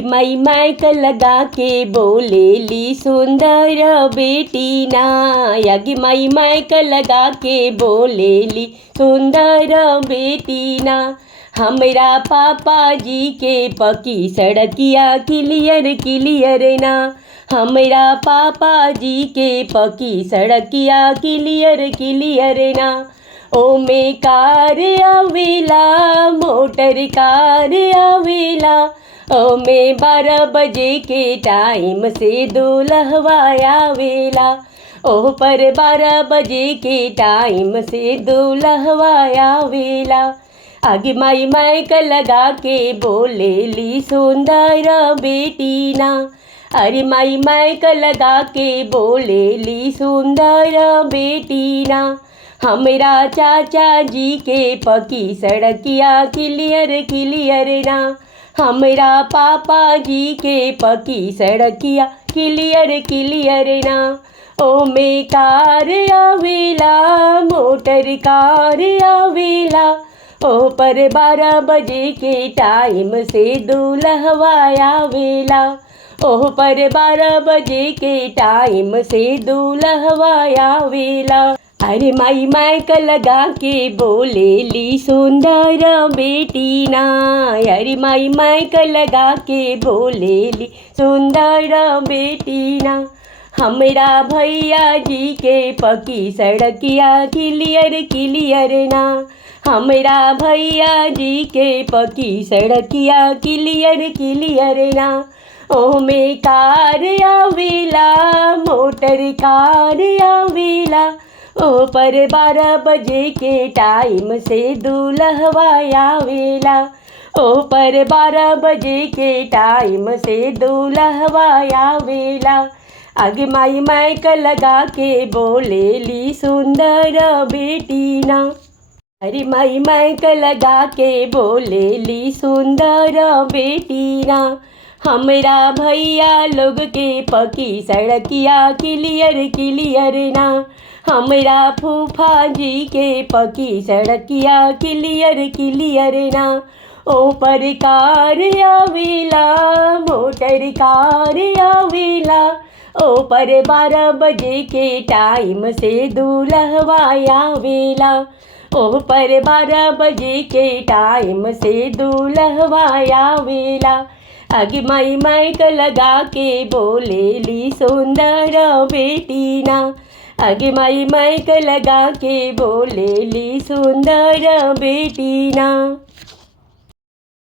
माई मायक लगा के बोलेली सुंदर बेटी ना। यागी माई मायक लगा के बोलेली सुंदर बेटी ना। हमरा पापा जी के पकी सड़किया क्लियर क्लियर ना। हमरा पापा जी के पकी सड़किया क्लियर क्लियर ना। ओमे कार आवेला मोटर कार आवेला। ओमे 12 बजे के टाइम से दूल्हवा आवेला। ओह पर 12 बजे के टाइम से दूल्हवा आवेला। आगे माई मायक लगा के बोलेली सुंदर बेटी ना। अरे माई मायक लगा के बोलेली सुंदर बेटी ना। हमरा चाचा जी के पकी सड़किया क्लियर क्लियर ना। हमरा पापा जी के पकी सड़किया क्लियर क्लियर ना। ओमे कार आवेला मोटर कार आवेला। ओ पर 12 बजे के टाइम से दूल्हवा आवेला। ओह पर 12 बजे के टाइम से दूल्हवा आवेला। अरे माई मायक लगा के बोलेली सुंदर बेटी ना। अरे माई मायक लगा के बोलेली सुंदर बेटी ना। हमरा भैया जी के पकी सड़किया क्लियर क्लियर ना। हमरा भैया जी के पकी सड़किया क्लियर क्लियर ना। ओमे कार आवेला मोटर कार आवेला। ओ पर 12 बजे के टाइम से दूल्हवा आवेला। ओ पर 12 बजे के टाइम से दूल्हवा आवेला। आगे माई मायक लगा के बोलेली सुंदर बेटी ना। अरे माई मायक लगा के बोलेली सुंदर बेटी ना। हमरा भैया लोग के पकी सड़किया क्लियर क्लियर ना। हमरा फूफा जी के पकी सड़किया क्लियर क्लियर ना। ओ पर कार आवेला मोटर कार आवेला। ओ पर 12 बजे के टाइम से दूल्हवा आवेला। ओह पर 12 बजे के टाइम से दूल्हवा आवेला। आगे माई मायक लगा के बोलेली सुंदर बेटी ना। आगे माई मायक लगा के बोलेली सुंदर बेटी ना।